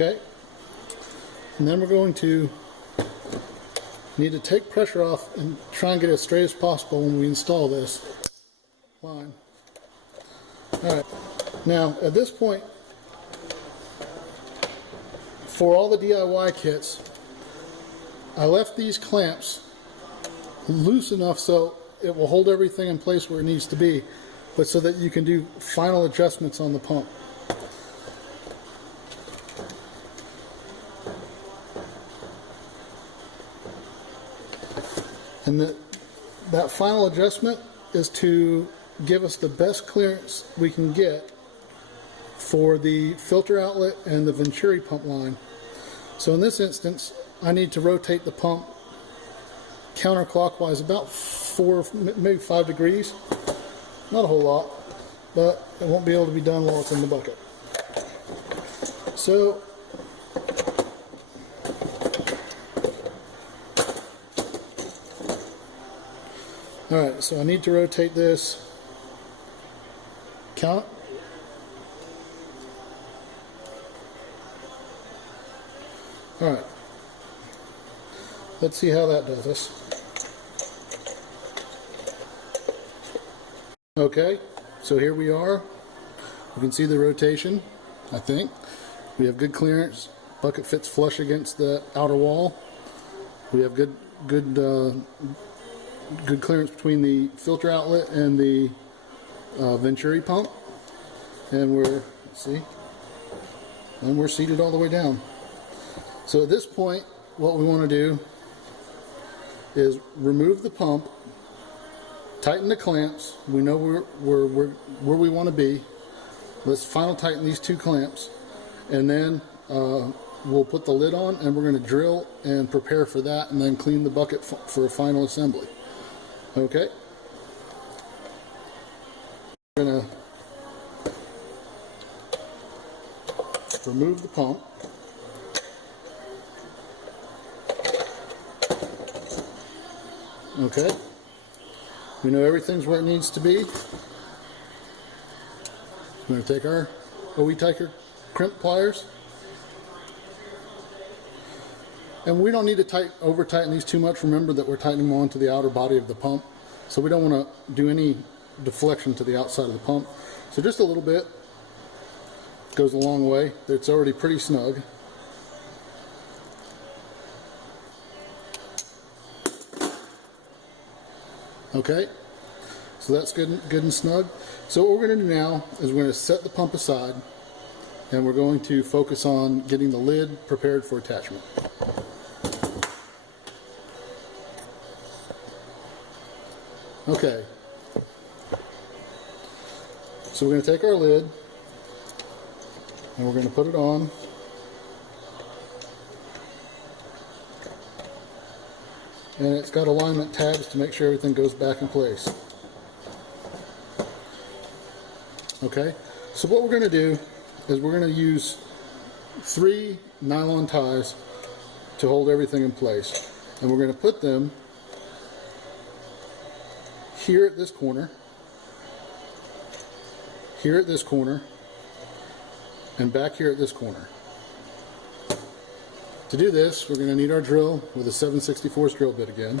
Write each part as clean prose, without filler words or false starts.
Okay, and then we're going to need to take pressure off and try and get it as straight as possible when we install this line. Alright, now at this point, for all the DIY kits, I left these clamps loose enough so it will hold everything in place where it needs to be, but so that you can do final adjustments on the pump. And that final adjustment is to give us the best clearance we can get for the filter outlet and the Venturi pump line. So in this instance, I need to rotate the pump counterclockwise about 4, maybe 5 degrees. Not a whole lot, but it won't be able to be done while it's in the bucket. So alright, so I need to rotate this count. Alright, let's see how that does us. Okay, so here we are. You can see the rotation, I think. We have good clearance. Bucket fits flush against the outer wall. We have good clearance between the filter outlet and the Venturi pump, and we're seated all the way down. So at this point, what we want to do is remove the pump, tighten the clamps. We know where we want to be. Let's final tighten these 2 clamps, and then we'll put the lid on, and we're going to drill and prepare for that, and then clean the bucket for a final assembly. Okay, we're going to remove the pump. Okay, we know everything's where it needs to be. We're going to take our e85 crimp pliers, and we don't need to over tighten these too much. Remember that we're tightening them onto the outer body of the pump, so we don't want to do any deflection to the outside of the pump. So just a little bit goes a long way. It's already pretty snug. Okay, so that's good and snug. So what we're going to do now is we're going to set the pump aside, and we're going to focus on getting the lid prepared for attachment. Okay, so we're going to take our lid and we're going to put it on. And it's got alignment tabs to make sure everything goes back in place. Okay, so what we're going to do is we're going to use 3 nylon ties to hold everything in place. And we're going to put them here at this corner, here at this corner, and back here at this corner. To do this, we're going to need our drill with a 7/64 drill bit again.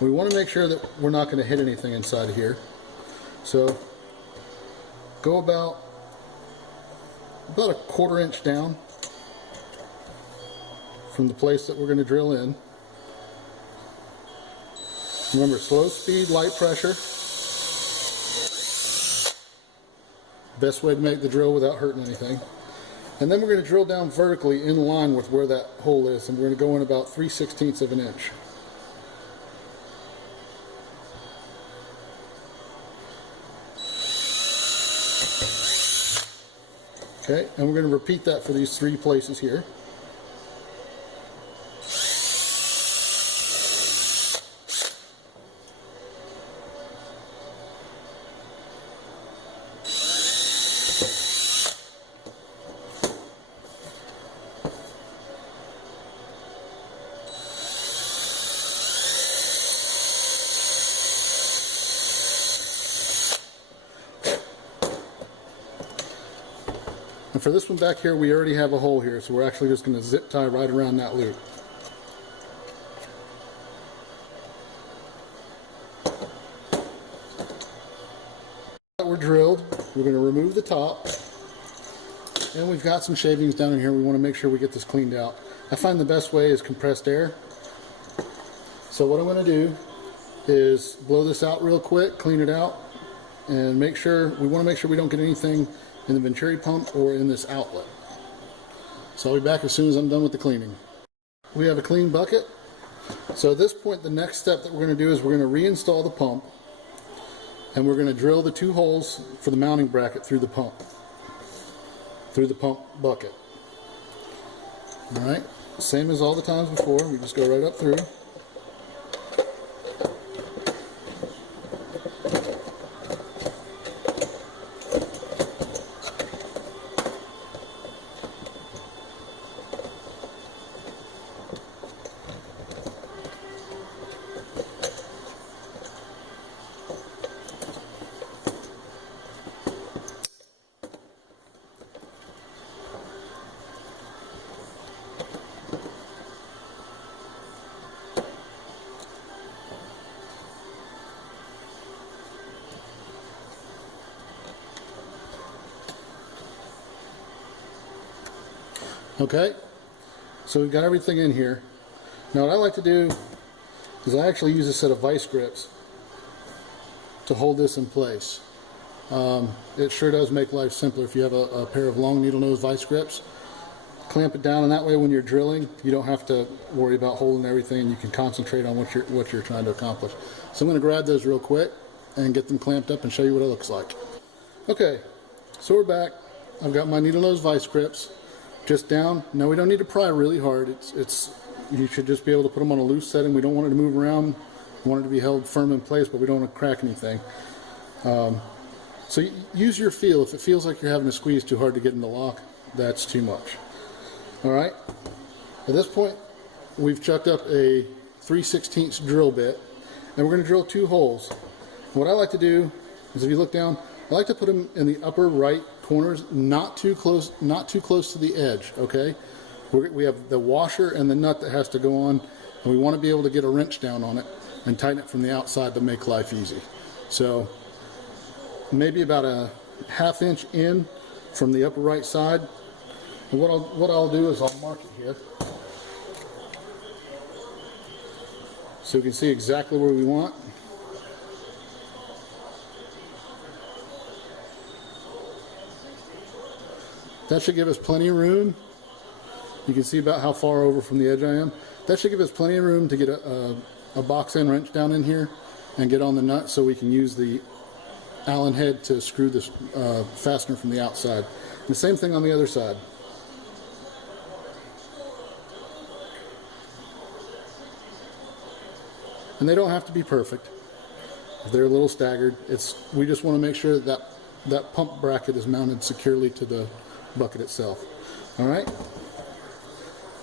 We want to make sure that we're not going to hit anything inside of here. So go about a 1/4 inch down from the place that we're going to drill in. Remember, slow speed, light pressure. Best way to make the drill without hurting anything. And then we're going to drill down vertically in line with where that hole is, and we're going to go in about 3/16 of an inch. Okay, and we're going to repeat that for these 3 places here. And for this one back here, we already have a hole here, so we're actually just going to zip tie right around that loop. We're drilled. We're going to remove the top, and we've got some shavings down in here. We want to make sure we get this cleaned out. I find the best way is compressed air. So what I'm going to do is blow this out real quick, clean it out, and we want to make sure we don't get anything in the venturi pump or in this outlet. So I'll be back as soon as I'm done with the cleaning. We have a clean bucket. So at this point, the next step that we're going to do is we're going to reinstall the pump, and we're going to drill the 2 holes for the mounting bracket through the pump bucket. Alright, same as all the times before, we just go right up through. Okay, so we've got everything in here. Now what I like to do is I actually use a set of vice grips to hold this in place. It sure does make life simpler if you have a pair of long needle nose vice grips. Clamp it down, and that way when you're drilling, you don't have to worry about holding everything, and you can concentrate on what you're trying to accomplish. So I'm going to grab those real quick and get them clamped up and show you what it looks like. Okay, so we're back. I've got my needle nose vice grips. Just down. Now we don't need to pry really hard. You should just be able to put them on a loose setting. We don't want it to move around. We want it to be held firm in place, but we don't want to crack anything. So use your feel. If it feels like you're having to squeeze too hard to get in the lock, that's too much. All right. At this point, we've chucked up a 3/16 drill bit, and we're going to drill 2 holes. What I like to do is, if you look down, I like to put them in the upper right corners, not too close to the edge. Okay, we have the washer and the nut that has to go on, and we want to be able to get a wrench down on it and tighten it from the outside to make life easy. So maybe about a 1/2 inch in from the upper right side. And what I'll do is I'll mark it here so we can see exactly where we want. That should give us plenty of room. You can see about how far over from the edge I am. That should give us plenty of room to get a box end wrench down in here and get on the nut, so we can use the Allen head to screw this fastener from the outside. And the same thing on the other side. And they don't have to be perfect. If they're a little staggered, we just want to make sure that pump bracket is mounted securely to the bucket itself. All right,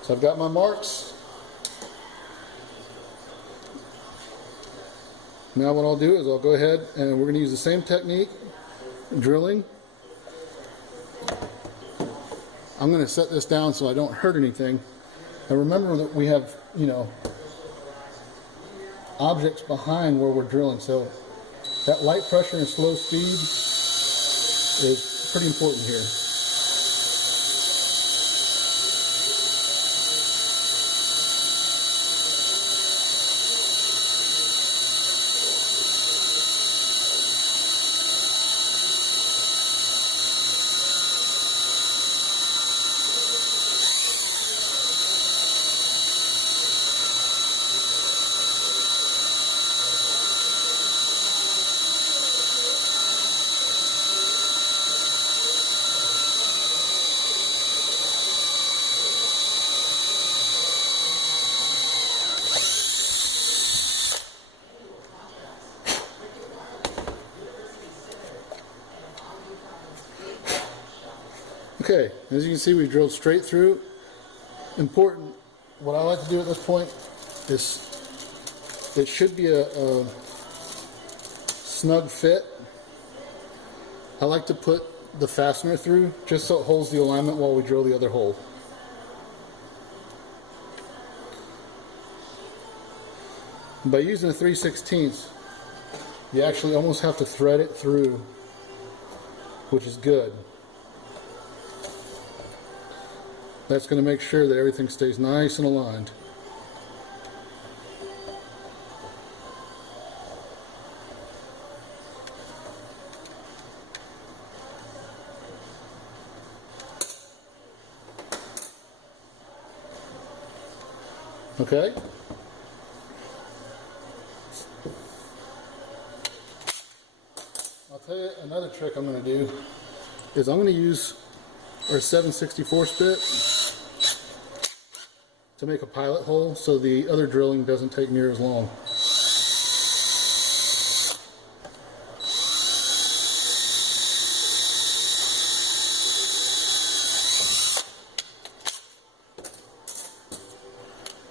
so I've got my marks. Now what I'll do is I'll go ahead, and we're going to use the same technique, drilling. I'm going to set this down so I don't hurt anything. And remember that we have, objects behind where we're drilling, so that light pressure and slow speed is pretty important here. Okay, as you can see, we've drilled straight through. Important, what I like to do at this point is, it should be a snug fit. I like to put the fastener through just so it holds the alignment while we drill the other hole. By using a 3/16, you actually almost have to thread it through, which is good. That's going to make sure that everything stays nice and aligned. Okay? I'll tell you another trick I'm going to do is I'm going to use our 7/64 spit to make a pilot hole so the other drilling doesn't take near as long.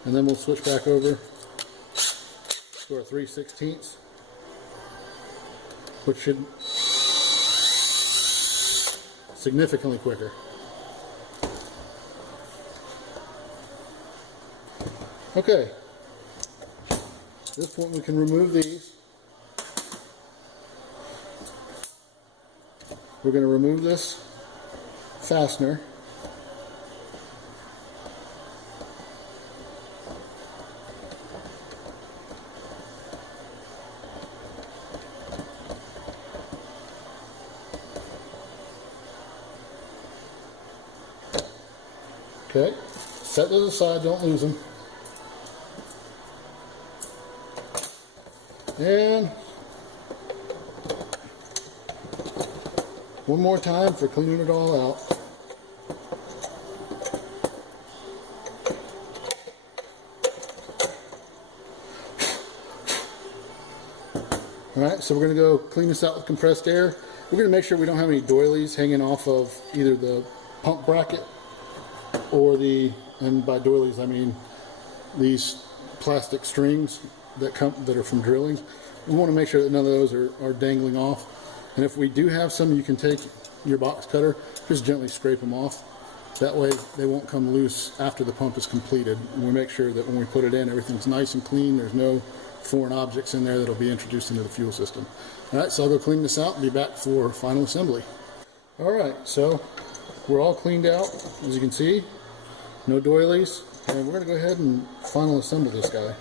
And then we'll switch back over to our 3/16, which should significantly quicker. Okay, at this point we can remove these. We're going to remove this fastener. Okay, set those aside, don't lose them. And one more time for cleaning it all out. Alright, so we're going to go clean this out with compressed air. We're going to make sure we don't have any doilies hanging off of either the pump bracket or and by doilies I mean these plastic strings that are from drilling. We want to make sure that none of those are dangling off. And if we do have some, you can take your box cutter, just gently scrape them off. That way they won't come loose after the pump is completed. And we make sure that when we put it in, everything's nice and clean. There's no foreign objects in there that'll be introduced into the fuel system. Alright, so I'll go clean this out and be back for final assembly. Alright, so we're all cleaned out, as you can see. No doilies. And we're going to go ahead and final assemble this guy.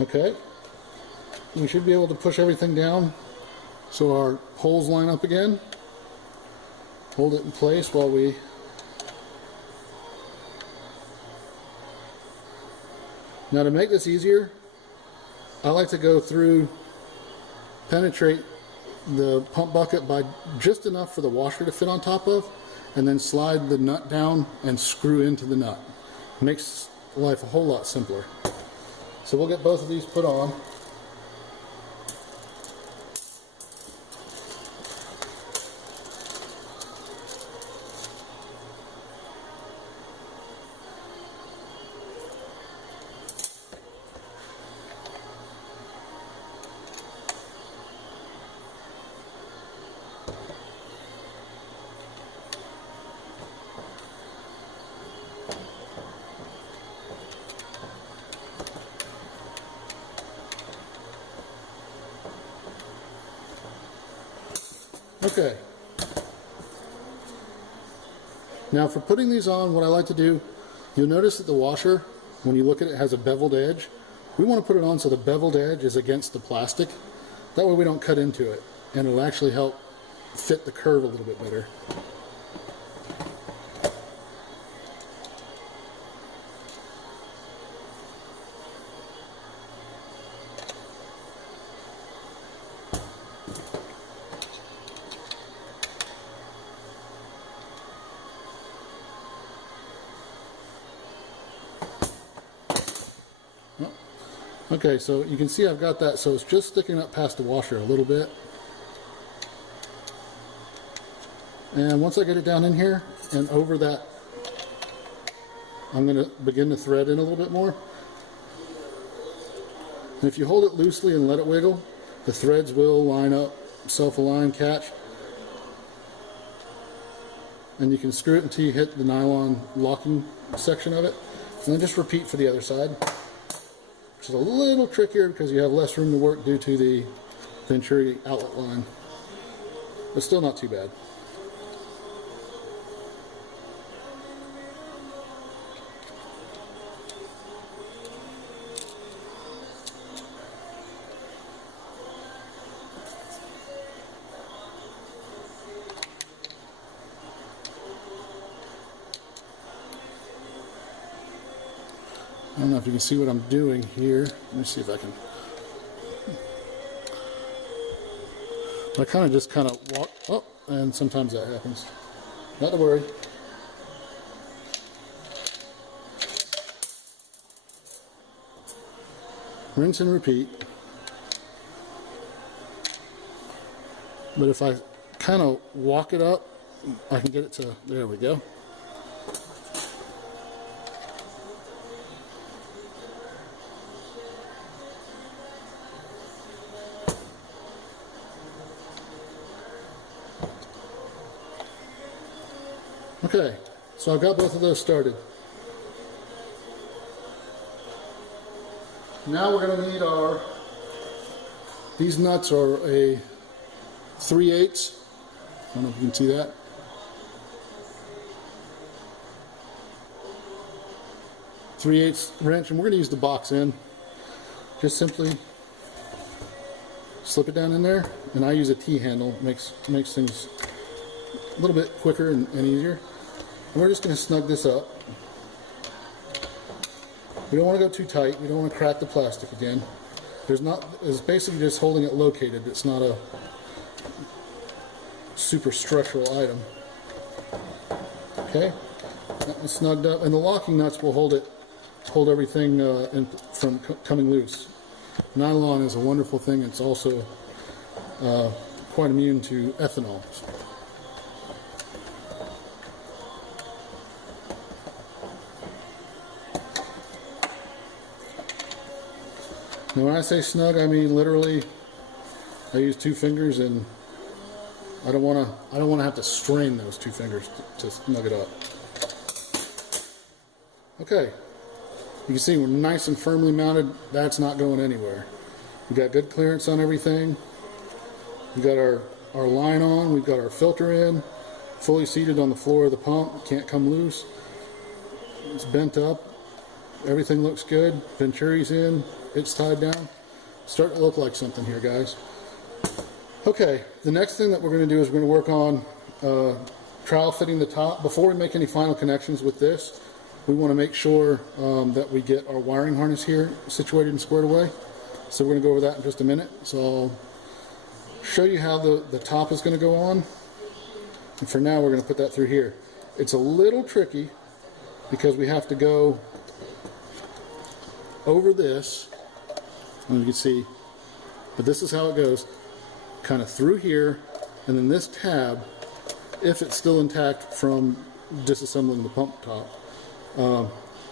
Okay, we should be able to push everything down so our holes line up again. Hold it in place while we now to make this easier, I like to go through, penetrate the pump bucket by just enough for the washer to fit on top of, and then slide the nut down and screw into the nut. Makes life a whole lot simpler. So we'll get both of these put on. Okay. Now for putting these on, what I like to do, you'll notice that the washer, when you look at it, has a beveled edge. We want to put it on so the beveled edge is against the plastic. That way we don't cut into it, and it'll actually help fit the curve a little bit better. Okay, so you can see I've got that, so it's just sticking up past the washer a little bit. And once I get it down in here and over that, I'm going to begin to thread in a little bit more. And if you hold it loosely and let it wiggle, the threads will line up, self-align, catch. And you can screw it until you hit the nylon locking section of it. And then just repeat for the other side, which is a little trickier because you have less room to work due to the venturi outlet line. But still not too bad. I don't know if you can see what I'm doing here. Let me see if I can. I just kind of walk, oh, and sometimes that happens. Not to worry. Rinse and repeat. But if I kind of walk it up, I can get it to, there we go. Okay, so I've got both of those started. Now we're going to need our, these nuts are a 3/8. I don't know if you can see that. .3/8 wrench, and we're going to use the box end. Just simply slip it down in there, and I use a T-handle. Makes things a little bit quicker and easier. And we're just going to snug this up. We don't want to go too tight. We don't want to crack the plastic again. It's basically just holding it located. It's not a super structural item. Okay, that was snugged up, and the locking nuts will hold everything from coming loose. Nylon is a wonderful thing. It's also quite immune to ethanol. Now when I say snug, I mean literally. I use 2 fingers, and I don't want to have to strain those 2 fingers to snug it up. Okay, you can see we're nice and firmly mounted. That's not going anywhere. We've got good clearance on everything. We've got our line on. We've got our filter in, fully seated on the floor of the pump. Can't come loose. It's bent up. Everything looks good. Venturi's in. It's tied down. Starting to look like something here, guys. Okay, the next thing that we're going to do is we're going to work on trowel fitting the top. Before we make any final connections with this, we want to make sure that we get our wiring harness here situated and squared away. So we're going to go over that in just a minute. So I'll show you how the top is going to go on. And for now, we're going to put that through here. It's a little tricky because we have to go over this, and you can see, but this is how it goes, kind of through here, and then this tab, if it's still intact from disassembling the pump top,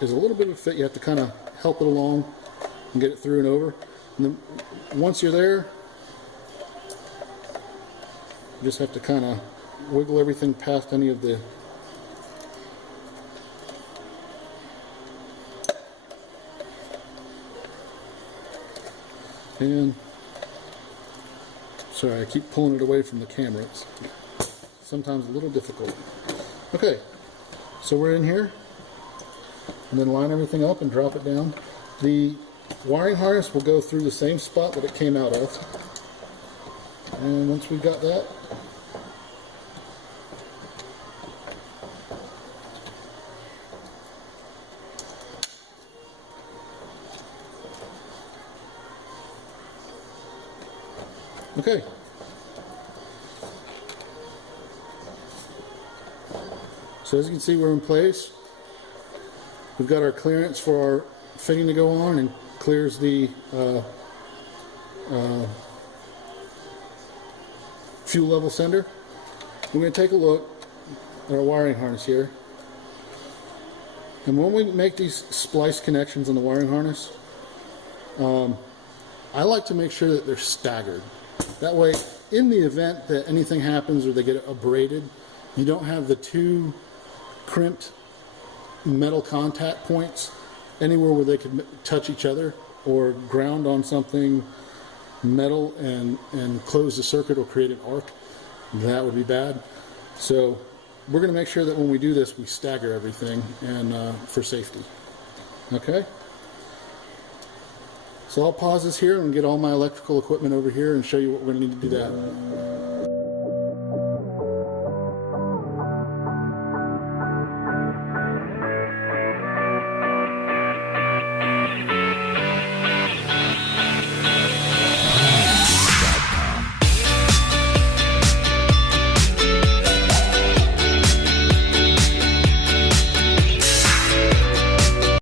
is a little bit of a fit. You have to kind of help it along and get it through and over. And then once you're there, you just have to kind of wiggle everything past any of the and sorry, I keep pulling it away from the camera. It's sometimes a little difficult. Okay, so we're in here, and then line everything up and drop it down. The wiring harness will go through the same spot that it came out of. And once we've got that, okay. So as you can see, we're in place. We've got our clearance for our fitting to go on and clears the fuel level sender. We're going to take a look at our wiring harness here. And when we make these splice connections on the wiring harness, I like to make sure that they're staggered. That way, in the event that anything happens or they get abraded, you don't have the two crimped metal contact points anywhere where they could touch each other or ground on something metal and close the circuit or create an arc. That would be bad. So we're going to make sure that when we do this, we stagger everything and for safety. Okay? So I'll pause this here and get all my electrical equipment over here and show you what we're going to need to do that.